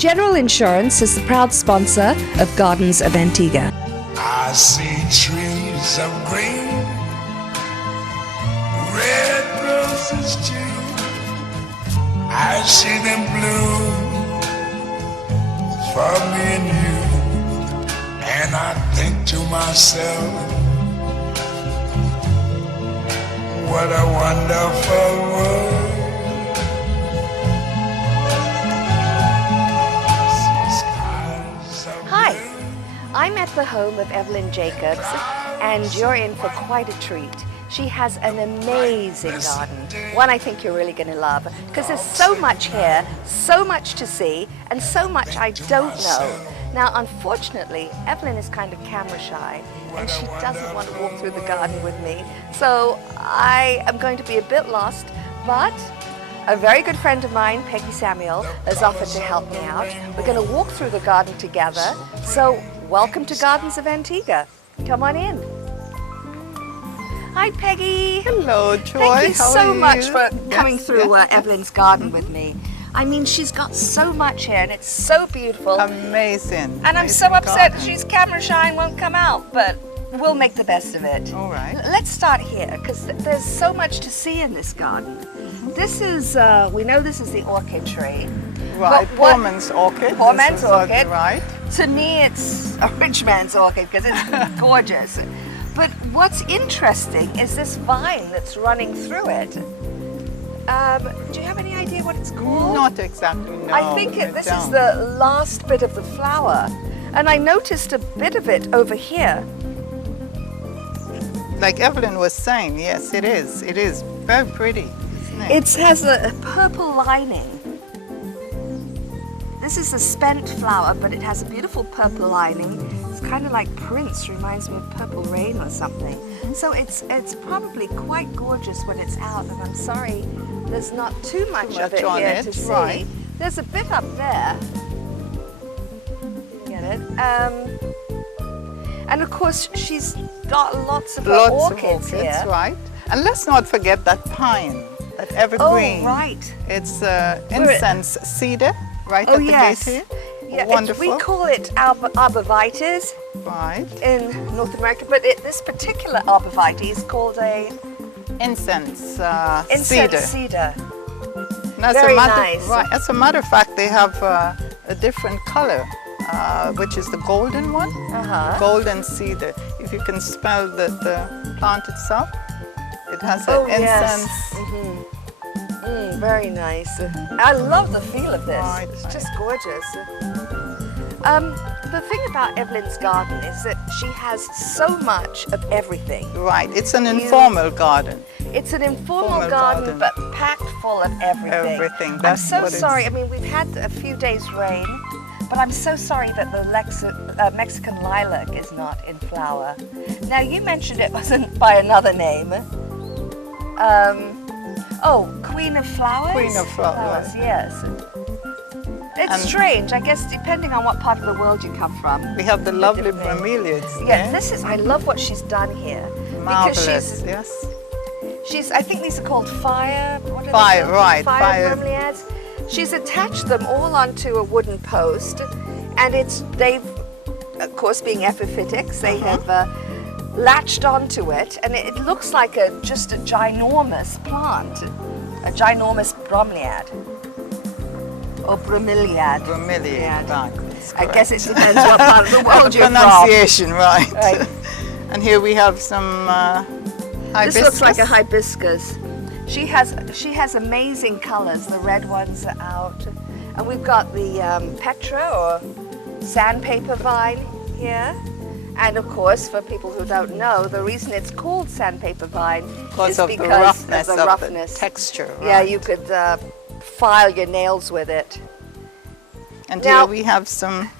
General Insurance is the proud sponsor of Gardens of Antigua. I see trees of green, red roses too. I see them bloom for me and you. And I think to myself, what a wonderful world. Hi, I'm at the home of Evelyn Jacobs, and you're in for quite a treat. She has an amazing garden, one I think you're really going to love, because there's so much here, so much to see, and so much I don't know. Now, unfortunately, Evelyn is kind of camera shy, and she doesn't want to walk through the garden with me, so I am going to be a bit lost, but a very good friend of mine, Peggy Samuel, has offered to help me out. We're going to walk through the garden together, so welcome to Gardens of Antigua. Come on in. Hi, Peggy. Hello, Joy. Thank you How so are much you? for coming Yes, through yes. Evelyn's garden with me. I mean, she's got so much here, and it's so beautiful. Amazing. And I'm so amazing upset garden. she's camera shy and won't come out, but we'll make the best of it. All right. Let's start here, because there's so much to see in this garden. This is, we know this is the orchid tree. Right, But what- poor man's orchid. Poor This man's is what- orchid. Right. To me, it's a rich man's orchid, because it's gorgeous. But what's interesting is this vine that's running through it. Do you have any idea what it's called? Not exactly, no. I think this is don't. the last bit of the flower. And I noticed a bit of it over here. Like Evelyn was saying, yes, it is. It is very pretty, isn't it? It has a purple lining. This is a spent flower, but it has a beautiful purple lining. It's kind of like Prince, reminds me of Purple Rain or something. So it's probably quite gorgeous when it's out, and I'm sorry there's not too much of it on here it, to see. right. There's a bit up there. Get it? And of course, she's got lots of orchids here. right. And let's not forget that pine, that evergreen. Oh, right. It's incense cedar, right Oh, at the yes. gate here. Yeah, Wonderful. we call it arborvitaes Right. in North America, but this particular arborvitae is called a Incense incense cedar. cedar. And as Very a matter, nice. Right. As a matter of fact, they have a different color, which is the golden one. Uh-huh. Golden cedar. If you can smell the plant itself, it has Oh, an yes. incense. Very nice. I love the feel of this. Right, It's right. just gorgeous. The thing about Evelyn's garden is that she has so much of everything. Right. It's an informal garden. It's an informal Formal garden, garden. but packed full of everything. Everything, I'm that's so what it's- sorry. I mean, we've had a few days rain, but I'm so sorry that the Mexican lilac is not in flower. Now, you mentioned it wasn't by another name. Queen of Flowers? Queen of Flowers. Yes. It's And- strange, I guess, depending on what part of the world you come from. We have the lovely different name. bromeliads. Yeah, I love what she's done here. Marvelous. Because Yes. I think these are called fire. What are Fire, they? right, Fire fire. bromeliads. She's attached them all onto a wooden post, and they've, of course, being epiphytics, they have latched onto it, and it looks like just a ginormous plant, a ginormous bromeliad or bromeliad. Bromeliad. Right. That's I guess correct. it depends what part of the world you're from. Pronunciation, right. Right. And here we have some hibiscus. This looks like a hibiscus. She has amazing colors. The red ones are out, and we've got the petra or sandpaper vine here. And of course, for people who don't know, the reason it's called sandpaper vine Because is of because the roughness of the roughness. texture. Right. Yeah, you could file your nails with it. And Now- here we have some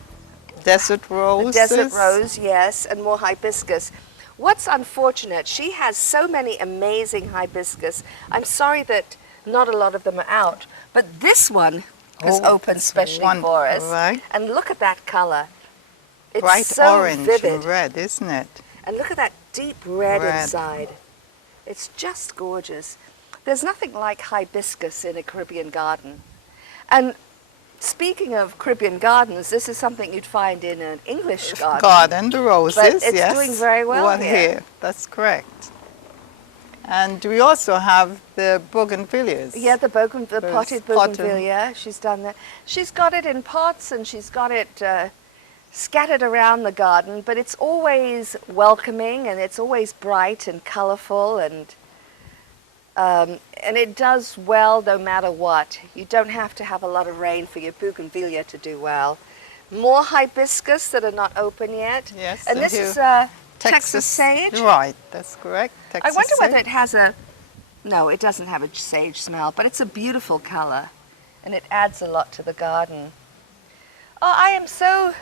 desert roses. Desert rose, yes, and more hibiscus. What's unfortunate, she has so many amazing hibiscus. I'm sorry that not a lot of them are out, but this one was Oh, open it's specially one- for us. right. And look at that color. It's Bright so orange vivid. and red, isn't it? And look at that deep red Red. inside. It's just gorgeous. There's nothing like hibiscus in a Caribbean garden. And Speaking of Caribbean gardens, this is something you'd find in an English garden. Garden, the roses, But it's yes. doing very well here. That's correct. And we also have the bougainvilleas. Yeah, the potted bougainvillea. She's done that. She's got it in pots and she's got it scattered around the garden, but it's always welcoming and it's always bright and colorful, and it does well no matter what. You don't have to have a lot of rain for your bougainvillea to do well. More hibiscus that are not open yet. Yes. And this is Texas sage. Right, that's correct. Texas I wonder sage. whether it has a... No, it doesn't have a sage smell, but it's a beautiful color, and it adds a lot to the garden. Oh, I am so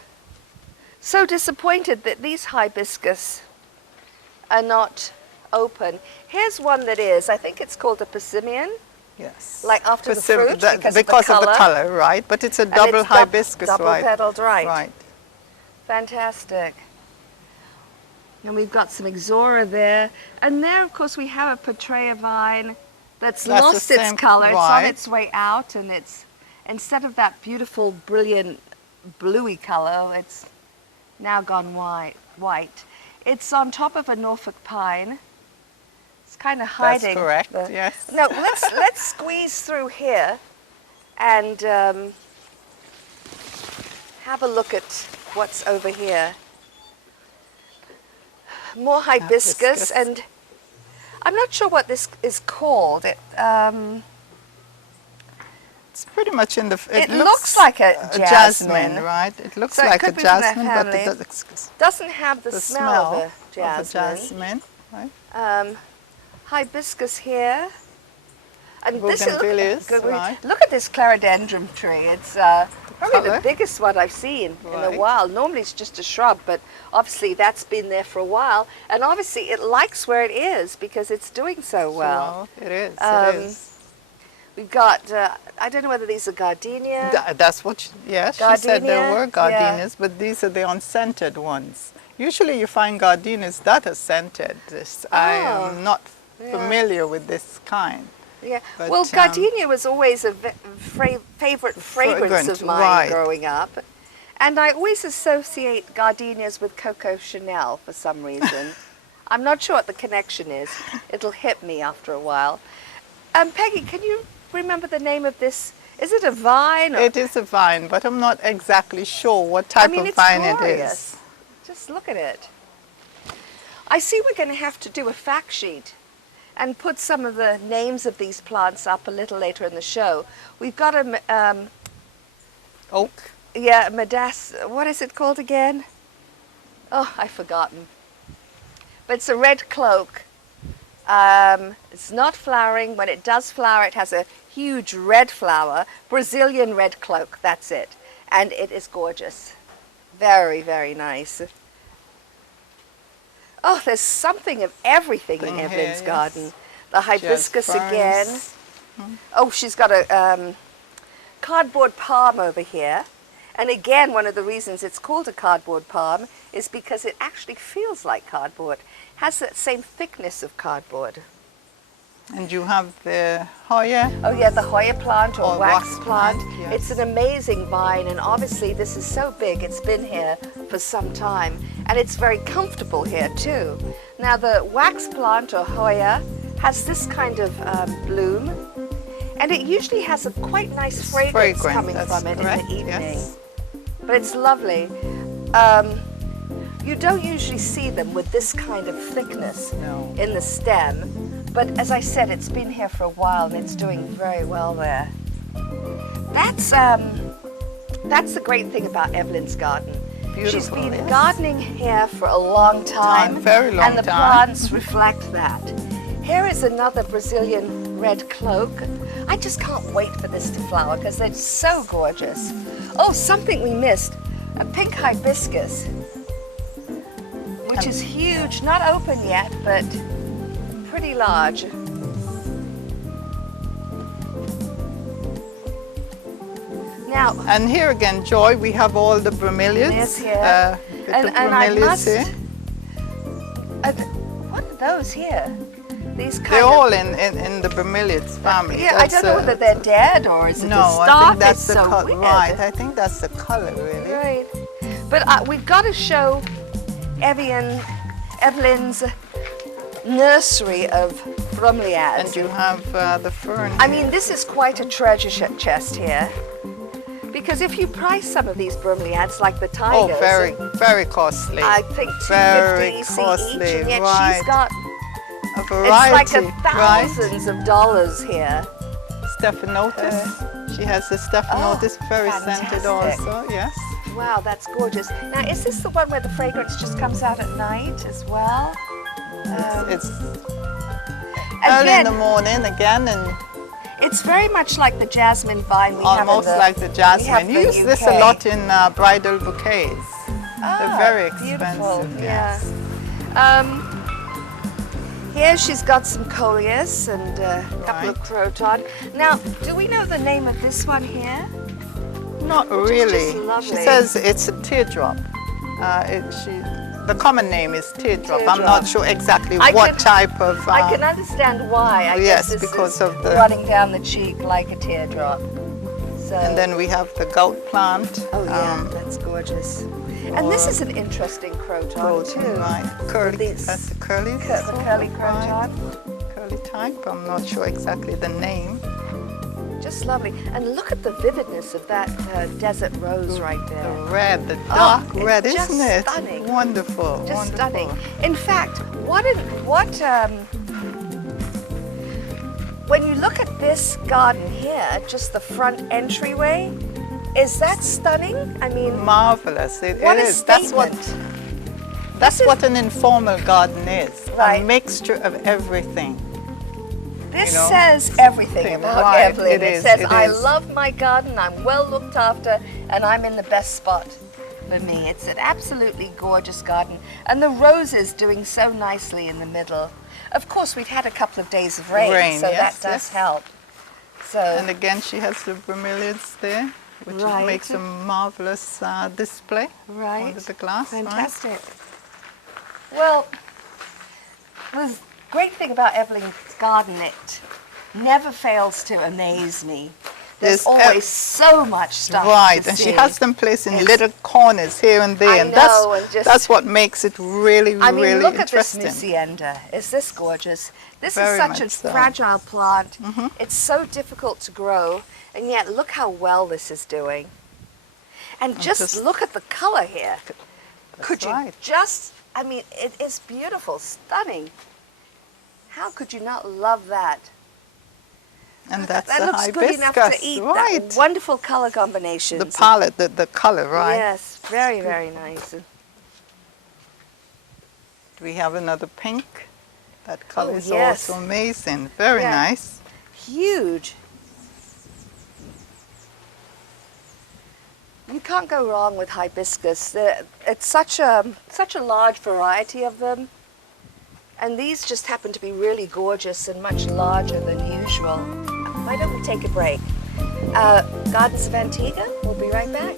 disappointed that these hibiscus are not open. Here's one that is. I think it's called a persimmon. Yes. Like after the fruit, because of the color, right? But it's a double hibiscus, double right? petaled, right? Right. Fantastic. And we've got some ixora there, and there, of course, we have a Petrea vine that's lost its color. It's on its way out, and it's, instead of that beautiful, brilliant, bluey color, it's now gone white. It's on top of a Norfolk pine. It's kind of hiding. That's correct. Yes. No, let's squeeze through here and have a look at what's over here. More hibiscus, and I'm not sure what this is called. It's pretty much in the... It looks like a jasmine, right? It looks so like it a could be from that jasmine, but family. it doesn't have the smell of a jasmine. Right? Hibiscus here. And this Bougainvilleas, right. Look at this clerodendron tree. It's probably the biggest one I've seen in a while. Normally it's just a shrub, but obviously that's been there for a while. And obviously it likes where it is because it's doing so well. It is, it is. We've got, I don't know whether these are gardenia. That's what, she said there were gardenias, but these are the unscented ones. Usually you find gardenias that are scented. I am not familiar with this kind. Yeah, but, well, gardenia was always a favorite fragrance of mine growing up. And I always associate gardenias with Coco Chanel for some reason. I'm not sure what the connection is. It'll hit me after a while. Peggy, can you remember the name of this? Is it a vine? Or? It is a vine, but I'm not exactly sure what type of vine it is. Just look at it. I see we're going to have to do a fact sheet and put some of the names of these plants up a little later in the show. We've got a... oak? Yeah, what is it called again? Oh, I've forgotten. But it's a red cloak. It's not flowering. When it does flower, it has a huge red flower. Brazilian red cloak, that's it. And it is gorgeous. Very, very nice. Oh, there's something of everything in Evelyn's garden. The hibiscus again. Oh, she's got a cardboard palm over here. And again, one of the reasons it's called a cardboard palm is because it actually feels like cardboard. Has that same thickness of cardboard. And you have the Hoya? Oh yeah, the Hoya plant or wax plant. Yes. It's an amazing vine, and obviously this is so big, it's been here for some time. And it's very comfortable here too. Now the wax plant or Hoya has this kind of bloom, and it usually has a quite nice fragrance coming from it in the evening. Yes. But it's lovely. You don't usually see them with this kind of thickness in the stem. But as I said, it's been here for a while and it's doing very well there. That's the great thing about Evelyn's garden. Beautiful, She's been gardening here for a long time. Very long time. And the plants reflect that. Here is another Brazilian red cloak. I just can't wait for this to flower because it's so gorgeous. Oh, something we missed. A pink hibiscus, which is huge, not open yet, but pretty large. Now, and here again, Joy, we have all the bromeliads. Yes, here. And I must... what are those here? These kind They're of, all in the bromeliads family. Yeah, I don't know whether they're dead or is it no, a stalk. I think that's it's the so color. weird. Right, I think that's the color, really. Right. But we've got to show Evelyn's nursery of bromeliads. And you have the fern. I mean, this is quite a treasure chest here. Because if you price some of these bromeliads, like the tigers, very costly. I think very $250 costly, each, and yet right. she's got A variety, it's like thousands of dollars here. Stephanotis. She has the Stephanotis, very scented fantastic. also. Yes. Wow, that's gorgeous. Now, is this the one where the fragrance just comes out at night as well? It's early in the morning again, and it's very much like the jasmine vine we almost have in like the jasmine. You use this a UK. lot in bridal bouquets. They're very expensive. Beautiful. Yes. Yeah. Here she's got some coleus and a couple of croton. Now, do we know the name of this one here? Not Which is really. just lovely. She says it's a teardrop. The common name is teardrop. I'm not sure exactly what type of. I can understand why. I guess this because is of the running down the cheek like a teardrop. So. And then we have the goat plant. Oh yeah, that's gorgeous. And this is an interesting croton too. Right. Curly. These- That's the curly. The curly croton. Curly type. I'm not sure exactly the name. Just lovely. And look at the vividness of that desert rose right The there. red, the dark it's red, just isn't it? stunning. Wonderful. Just wonderful. stunning. In fact, when you look at this garden here, just the front entryway, is that stunning? I mean, Marvelous. It what a is. That's what an informal garden is. Right. A mixture of everything. this you know, says everything about right, Evelyn. it is, says, it I is. love my garden, I'm well looked after, and I'm in the best spot for me. It's an absolutely gorgeous garden. And the roses doing so nicely in the middle. Of course, we've had a couple of days of rain, so yes, that does yes. help. So, And again, she has the bromeliads there, which Right. makes a marvelous display right. under the glass. right? Fantastic. Well, the great thing about Evelyn's garden, it never fails to amaze me. There's always so much stuff Right, to and see. she has them placed in It's- little corners here and there, I and know, and just- that's what makes it really, I mean, really look at this interesting. Musienda. Is this gorgeous? This Very is such a much so. fragile plant. It's so difficult to grow, and yet look how well this is doing. And just look at the color here. Could you right. just, I mean, it is beautiful, stunning. How could you not love that? And that's That the looks good enough to hibiscus, eat. right? That wonderful color combinations. The palette, the color, right? Yes, very, very nice. We have another pink. That color is yes. also amazing. Very Yeah. nice. Huge. You can't go wrong with hibiscus. It's such a large variety of them. And these just happen to be really gorgeous and much larger than usual. Why don't we take a break? Gardens of Antigua, we'll be right back.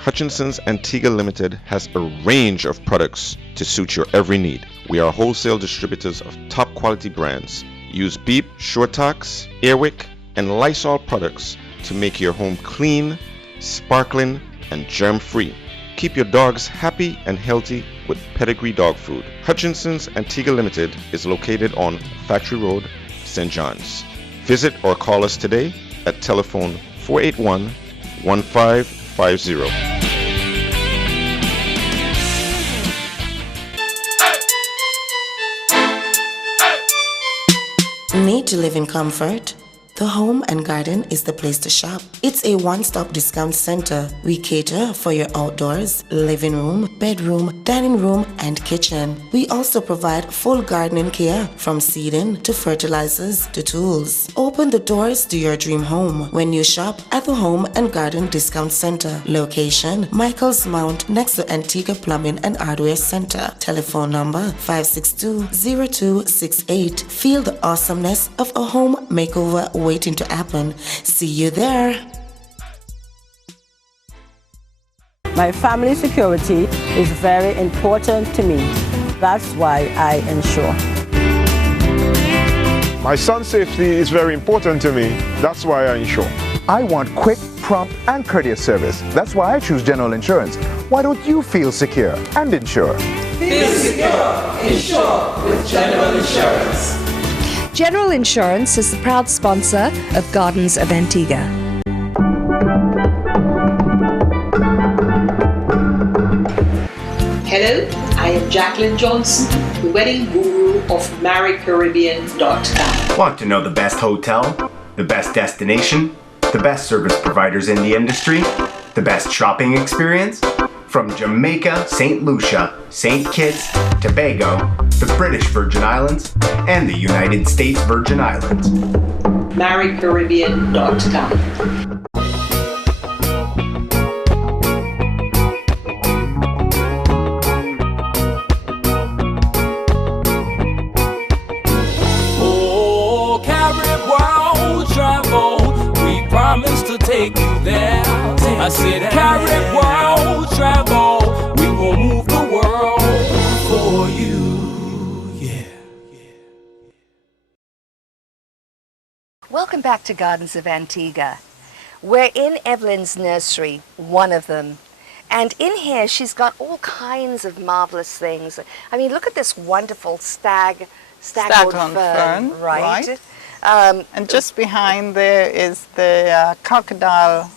Hutchinson's Antigua Limited has a range of products to suit your every need. We are wholesale distributors of top quality brands. Use Beep, Shortox, Airwick, and Lysol products to make your home clean, sparkling, and germ-free. Keep your dogs happy and healthy with Pedigree Dog Food. Hutchinson's Antigua Limited is located on Factory Road, St. John's. Visit or call us today at telephone 481-1550. Need to live in comfort? The Home and Garden is the place to shop. It's a one-stop discount center. We cater for your outdoors, living room, bedroom, dining room, and kitchen. We also provide full gardening care from seeding to fertilizers to tools. Open the doors to your dream home when you shop at the Home and Garden Discount Center. Location, Michael's Mount next to Antigua Plumbing and Hardware Center. Telephone number 562-0268. Feel the awesomeness of a home makeover waiting to happen. See you there. My family security is very important to me. That's why I insure. My son's safety is very important to me. That's why I insure. I want quick, prompt, and courteous service. That's why I choose General Insurance. Why don't you feel secure and insure? Feel secure, insure with General Insurance. General Insurance is the proud sponsor of Gardens of Antigua. Hello, I am Jacqueline Johnson, the wedding guru of MarryCaribbean.com. Want to know the best hotel, the best destination, the best service providers in the industry, the best shopping experience? From Jamaica, St. Lucia, St. Kitts, Tobago, the British Virgin Islands, and the United States Virgin Islands. MarryCaribbean.com. Take you there. I said, Carib world travel. We will move the world for you. Yeah. Welcome back to Gardens of Antigua. We're in Evelyn's nursery, one of them. And in here, she's got all kinds of marvelous things. I mean, look at this wonderful staghorn fern, right? And just behind there is the crocodile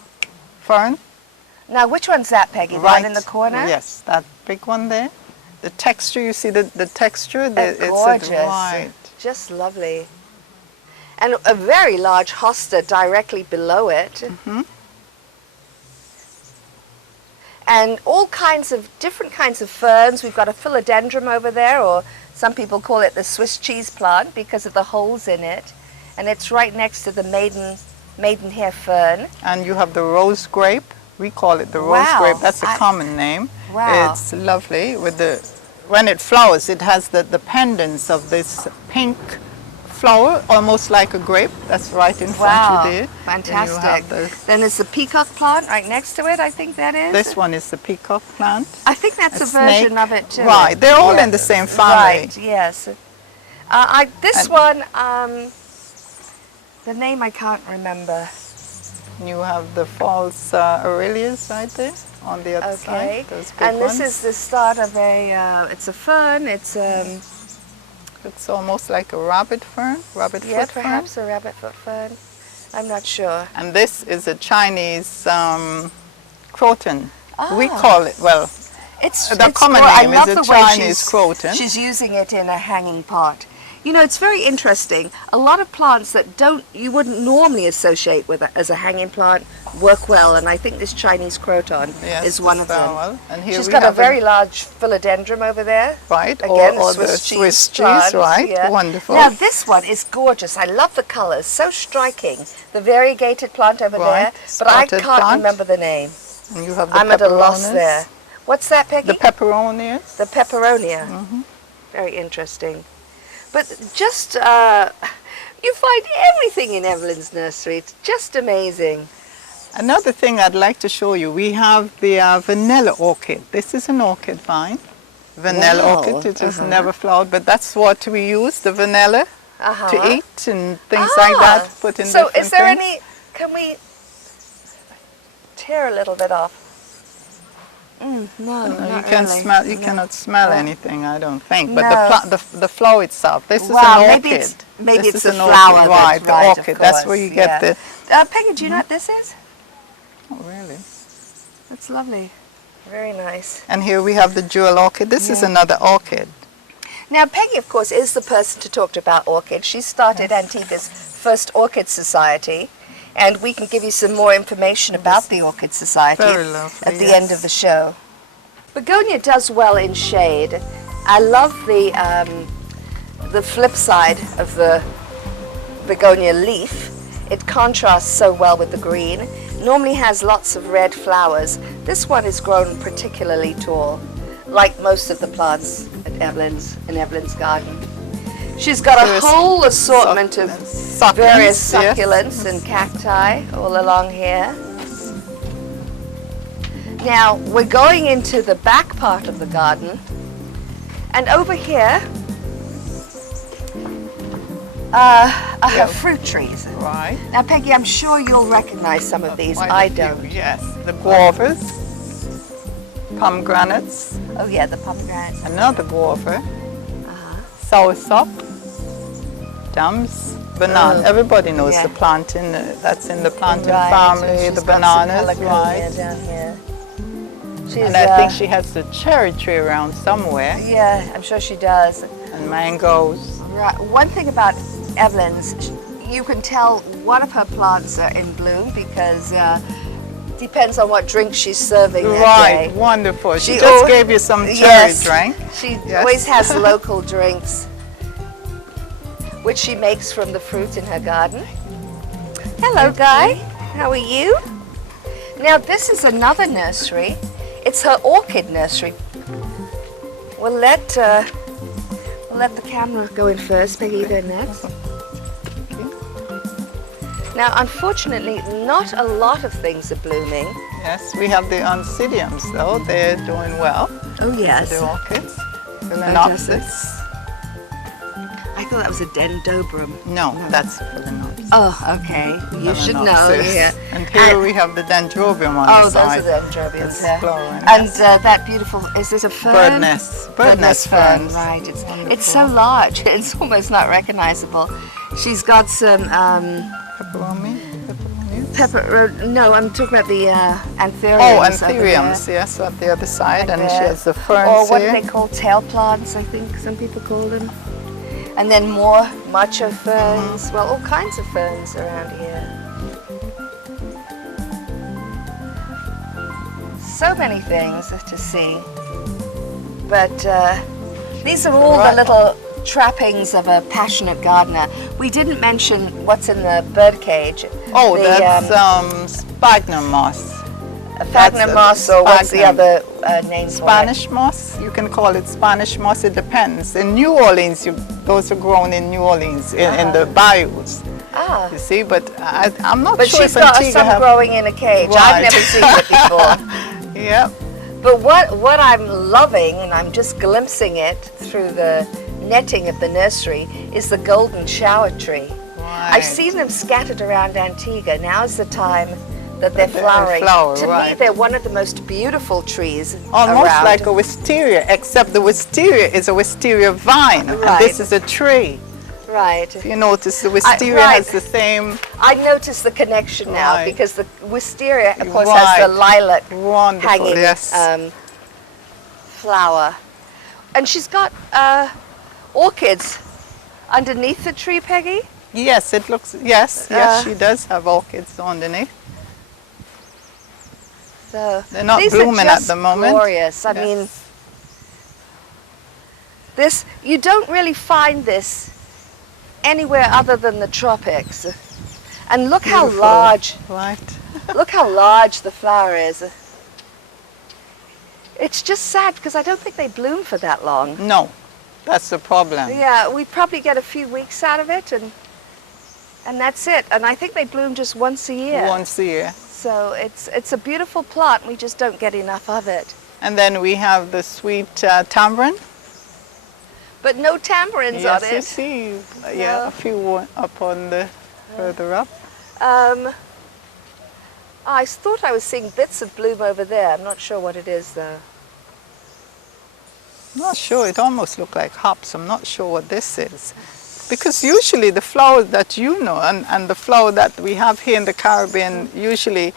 fern. Now, which one's that, Peggy? The one in the corner? Yes, that big one there. The texture, you see the texture? It's gorgeous. Right. Just lovely. And a very large hosta directly below it. Mm-hmm. And all kinds of different kinds of ferns. We've got a philodendron over there, or some people call it the Swiss cheese plant because of the holes in it. And it's right next to the maidenhair fern. And you have the rose grape. We call it the rose grape. That's a common name. Wow. It's lovely. When it flowers, it has the pendants of this pink flower, almost like a grape. That's right in front of you there. Fantastic. Then there's the peacock plant right next to it, I think that is. This one is the peacock plant. I think that's a version of it too. Right, they're all in the same family. Right, yes. This one, the name I can't remember. You have the false aurelius right there on the other side. Those big this is the start of it's a fern. It's almost like a rabbit fern, rabbit foot fern. Perhaps a rabbit foot fern. I'm not sure. And this is a Chinese croton. We call it, it's the common name is a Chinese croton. She's using it in a hanging pot. You know, it's very interesting. A lot of plants that you wouldn't normally associate with as a hanging plant work well, and I think this Chinese croton is one of them. Well. And here she's got a very large philodendron over there. Right, again, or the Swiss cheese, right? Yeah. Wonderful. Now this one is gorgeous. I love the colors, so striking. The variegated plant over there, but I can't remember the name. And you have the I'm at a loss there. What's that, Peggy? The peperonias. The peperonia. Mm-hmm. Very interesting. But just, you find everything in Evelyn's nursery. It's just amazing. Another thing I'd like to show you, we have the vanilla orchid. This is an orchid vine. Vanilla orchid, it has never flowered, but that's what we use, the vanilla, to eat and things like that, put in different things. So is there can we tear a little bit off? No, you can smell. You cannot smell anything, I don't think. But the flower itself. This is an orchid. Maybe it's the flower. Right, the orchid. That's where you get the. Peggy, do you know what this is? Oh, really? That's lovely. Very nice. And here we have the jewel orchid. This is another orchid. Now, Peggy, of course, is the person to talk about orchids. She started Antigua's first orchid society. And we can give you some more information about the Orchid Society at the end of the show. Begonia does well in shade. I love the flip side of the begonia leaf. It contrasts so well with the green. Normally has lots of red flowers. This one is grown particularly tall, like most of the plants at in Evelyn's garden. She's got a whole assortment of various succulents and cacti all along here. Now we're going into the back part of the garden, and over here are her fruit trees. Right. Now Peggy, I'm sure you'll recognize some of these. I don't. Yes, the guavas, pomegranates. Oh yeah, the pomegranates. Another guava. Soursop, dams, banana. Everybody knows the plantain. That's in the plantain family. The bananas, right? Down here. And I think she has the cherry tree around somewhere. Yeah, I'm sure she does. And mangoes. Right. One thing about Evelyn's, you can tell one of her plants are in bloom because depends on what drink she's serving that day. Right, wonderful. She just gave you some cherry drink. She always has local drinks, which she makes from the fruit in her garden. Hello, Guy. How are you? Now, this is another nursery. It's her orchid nursery. We'll let the camera go in first. Peggy, you go next. Now, unfortunately, not a lot of things are blooming. Yes, we have the oncidiums, though. They're doing well. Oh, yes. The orchids. Phalaenopsis. I thought that was a dendrobrum. No, that's Phalaenopsis. Oh, okay. You should know. Yeah. And here we have the dendrobium on the side. Oh, those are the dendrobiums. And that beautiful, is this a fern? Bird nest fern. Right. It's so large. It's almost not recognizable. She's got some no, I'm talking about the anthuriums. Oh, anthuriums, yes, at the other side, and she has the ferns or what here. they call tail plants, I think some people call them. And then more macho ferns, well, all kinds of ferns around here. So many things to see. But these are all the little trappings of a passionate gardener. We didn't mention what's in the bird cage. Oh, that's sphagnum moss. Sphagnum moss, or what's the other name Spanish moss. You can call it Spanish moss. It depends. In New Orleans, those are grown in New Orleans, in the bayous. You see, but I'm not sure if Antigua But she's got some growing in a cage. Right. I've never seen it before. Yep. But what I'm loving, and I'm just glimpsing it through the netting of the nursery, is the golden shower tree. Right. I've seen them scattered around Antigua. Now's the time that they're flowering. To me, they're one of the most beautiful trees Almost around. like a wisteria, except the wisteria is a wisteria vine, and this is a tree. Right. If you notice, the wisteria has the same... I notice the connection now, because the wisteria, of course, has the lilac hanging flower. And she's got orchids underneath the tree, Peggy? Yes, it looks, yes, she does have orchids underneath. So they're not blooming at the moment. Glorious. I mean, this, you don't really find this anywhere other than the tropics. And look how large, look how large the flower is. It's just sad because I don't think they bloom for that long. No, that's the problem. Yeah, we probably get a few weeks out of it, and that's it. And I think they bloom just once a year. Once a year. So it's a beautiful plant. We just don't get enough of it. And then we have the sweet tamarind. But no tamarins on it. Yes, you see, a few up on the further up. I thought I was seeing bits of bloom over there. I'm not sure what it is, though. I'm not sure. It almost looked like hops. I'm not sure what this is. Because usually the flower that you know and the flower that we have here in the Caribbean, usually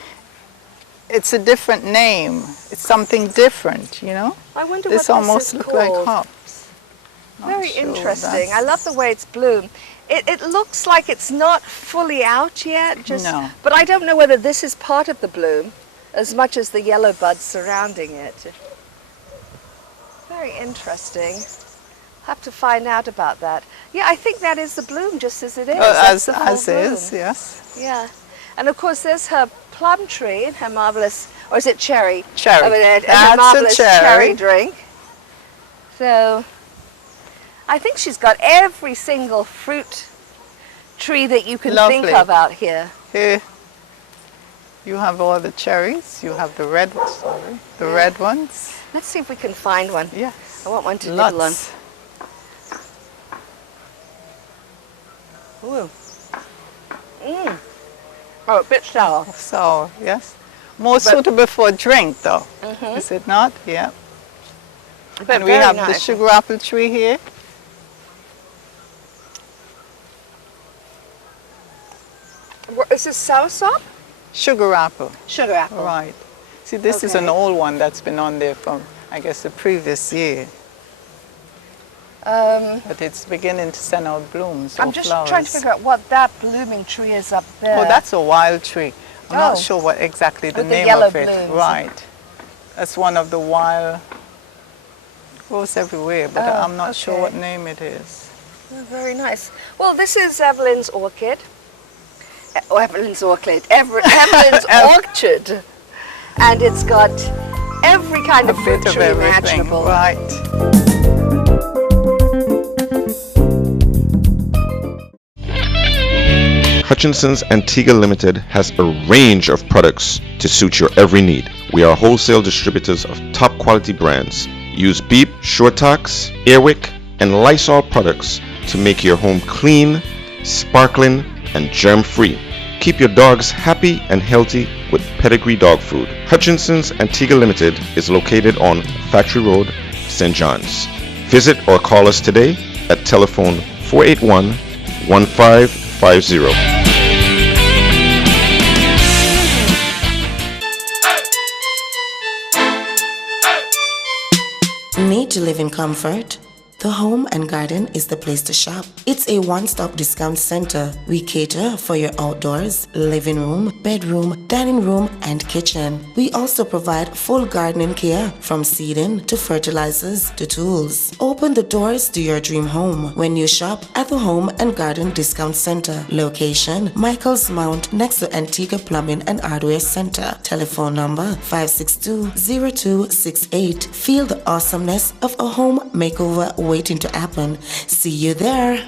it's a different name. It's something different, you know? I wonder this what almost this is look called. like hops. Very interesting. I love the way it's bloomed. It looks like it's not fully out yet, but I don't know whether this is part of the bloom as much as the yellow buds surrounding it. Very interesting. Have to find out about that. Yeah, I think that is the bloom, just as it is. As is, yes. Yeah. And of course there's her plum tree and her marvelous, or is it cherry? Cherry. I mean, That's a marvelous a cherry drink. So I think she's got every single fruit tree that you can think of out here. Here. You have all the cherries. You have the red ones. Sorry, the red ones. Let's see if we can find one. Yes. I want one to nibble on. Ooh. Mmm. Oh, a bit sour. Sour, yes. More suitable for a drink, though. Is it not? Yeah. But and we have the sugar apple tree here. What, is this soursop? Sugar apple. Sugar apple. Right. See, this is an old one that's been on there from, I guess, the previous year. But it's beginning to send out blooms. I'm just trying to figure out what that blooming tree is up there. Oh, that's a wild tree. I'm not sure what exactly the name of it. Blooms. Right. That's one of the wild. Grows everywhere, but I'm not sure what name it is. Oh, very nice. Well, this is Evelyn's orchid. Oh, Evelyn's orchid. Evelyn's orchard. And it's got every kind of fruit tree imaginable. Right. Hutchinson's Antigua Limited has a range of products to suit your every need. We are wholesale distributors of top quality brands. Use Beep, Shortox, Airwick, and Lysol products to make your home clean, sparkling, and germ-free. Keep your dogs happy and healthy with Pedigree Dog Food. Hutchinson's Antigua Limited is located on Factory Road, St. John's. Visit or call us today at telephone 481-1550. Need to live in comfort? The Home and Garden is the place to shop. It's a one-stop discount center. We cater for your outdoors, living room, bedroom, dining room, and kitchen. We also provide full gardening care from seeding to fertilizers to tools. Open the doors to your dream home when you shop at the Home and Garden Discount Center. Location: Michael's Mount next to Antigua Plumbing and Hardware Center. Telephone number 562-0268. Feel the awesomeness of a home makeover waiting to happen. See you there.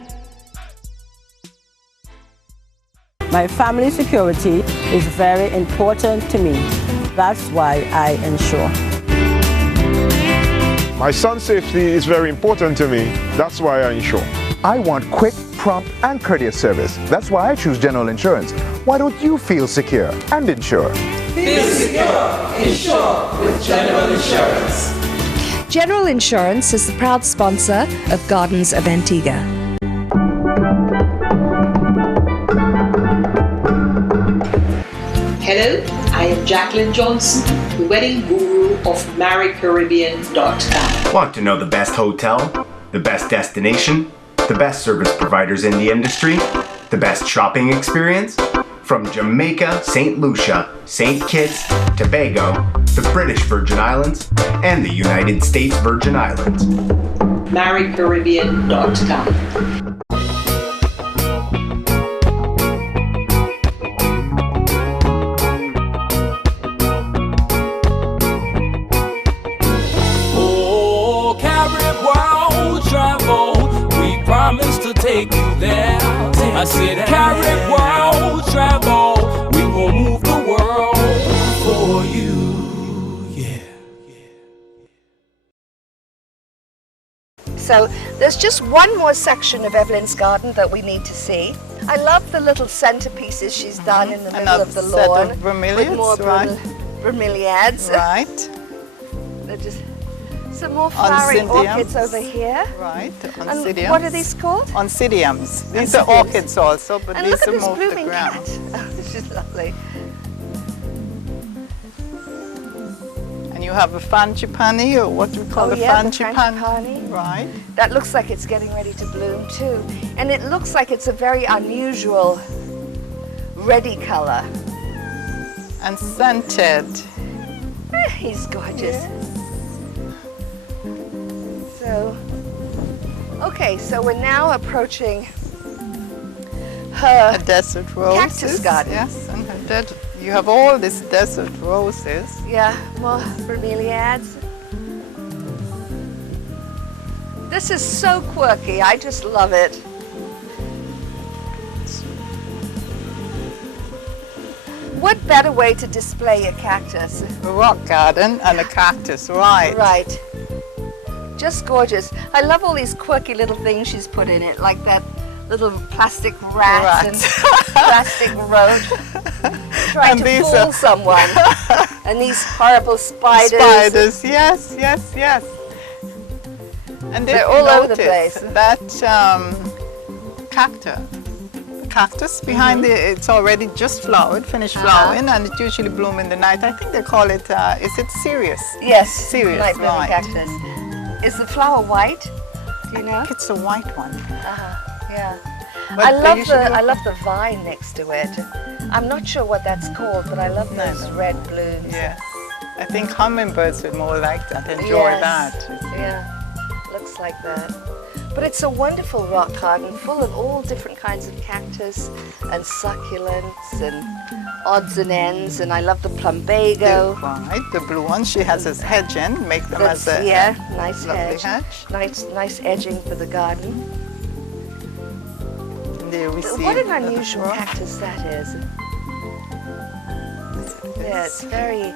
My family security is very important to me. That's why I ensure. My son's safety is very important to me. That's why I insure. I want quick, prompt, and courteous service. That's why I choose General Insurance. Why don't you feel secure and insure? Feel secure, insure with General Insurance. General Insurance is the proud sponsor of Gardens of Antigua. Hello, I am Jacqueline Johnson, the wedding guru of MarryCaribbean.com. Want to know the best hotel, the best destination, the best service providers in the industry, the best shopping experience? From Jamaica, St. Lucia, St. Kitts, Tobago, the British Virgin Islands, and the United States Virgin Islands. MarryCaribbean.com. Oh, Carib world travel, we promise to take you there. I said, Carib world travel, we will move the world for you. So there's just one more section of Evelyn's garden that we need to see. I love the little centerpieces she's done in the middle of the lawn. Of bromeliads, with more bromeliads. Right. They're just some more flowering orchids over here. Right. And what are these called? Oncidiums. These are orchids also, but and these are look more at this the blooming ground. cat. Oh, this is lovely. And you have a frangipani, or what we call a frangipani. Right. That looks like it's getting ready to bloom too. And it looks like it's a very unusual reddy color. And scented. He's gorgeous. Yes. So, okay, so we're now approaching her desert roses. Cactus garden. Yes, and her you have all these desert roses. Yeah, more bromeliads. This is so quirky. I just love it. What better way to display a cactus? A rock garden and a cactus, right. Right. Just gorgeous. I love all these quirky little things she's put in it, like that little plastic rat. And plastic roach trying to fool someone. And these horrible spiders. Spiders, yes, yes, yes. And they're all over the place. That cactus behind it's already just flowered, finished flowering, and it usually blooms in the night. I think they call it, is it Sirius? Yes, Sirius, night blooming right. cactus. Is the flower white? Do you know? It's a white one. Yeah. But I love the vine next to it. I'm not sure what that's called, but I love those red blooms. Yes. I think hummingbirds would more like that, enjoy that. Yeah, looks like that. But it's a wonderful rock garden full of all different kinds of cactus and succulents and odds and ends, and I love the plumbago. Right, the blue one she has as hedging, make them as a nice lovely hedge. Nice edging for the garden. And there we see what an unusual cactus that is. Yeah, it's very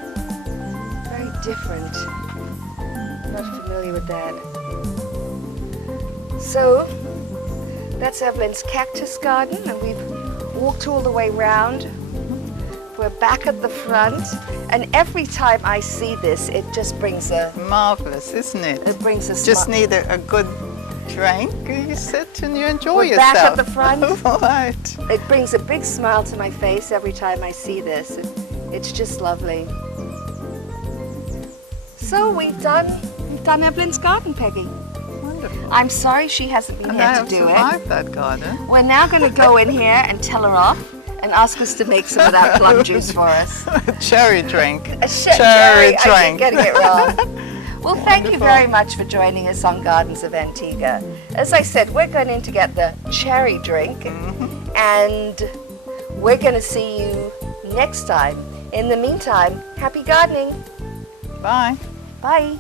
different. Not familiar with that. So, that's Evelyn's cactus garden, and we've walked all the way round. We're back at the front, and every time I see this, it just brings a... Marvelous, isn't it? It brings a Just need a good drink, you sit and you enjoy We're yourself. back at the front. Right. It brings a big smile to my face every time I see this. It's just lovely. So we've done Evelyn's garden, Peggy. Wonderful. I'm sorry she hasn't been here to do it. I have survived that garden. We're now going to go in here and tell her off and ask us to make some of that plum juice for us. A cherry drink. A cherry drink. I keep getting it wrong. Well, thank you very much for joining us on Gardens of Antigua. As I said, we're going in to get the cherry drink, and we're going to see you next time. In the meantime, happy gardening. Bye. Bye.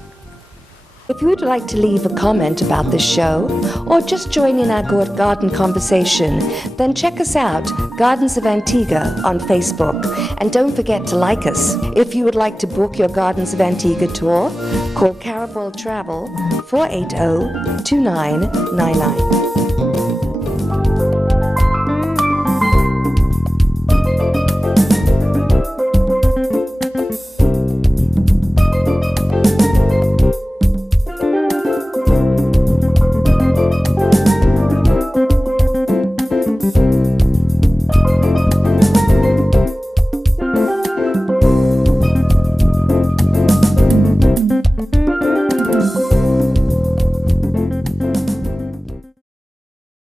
If you would like to leave a comment about this show or just join in our garden conversation, then check us out, Gardens of Antigua, on Facebook. And don't forget to like us. If you would like to book your Gardens of Antigua tour, call Carib Travel 480-2999.